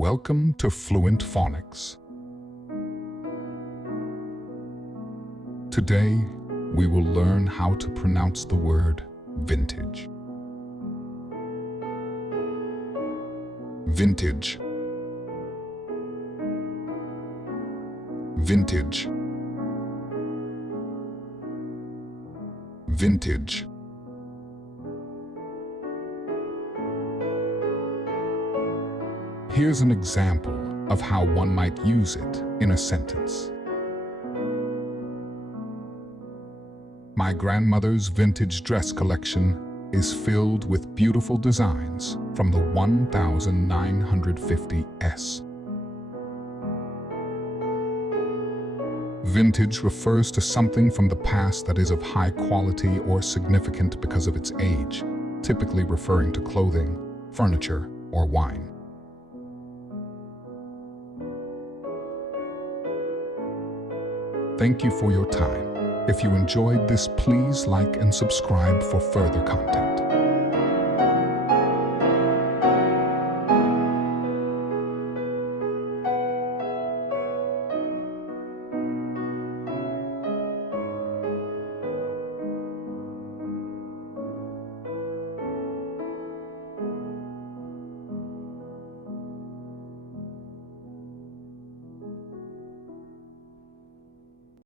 Welcome to Fluent Phonics. Today, we will learn how to pronounce the word vintage. Vintage. Vintage. Vintage. Here's an example of how one might use it in a sentence. My grandmother's vintage dress collection is filled with beautiful designs from the 1950s. Vintage refers to something from the past that is of high quality or significant because of its age, typically referring to clothing, furniture, or wine. Thank you for your time. If you enjoyed this, please like and subscribe for further content.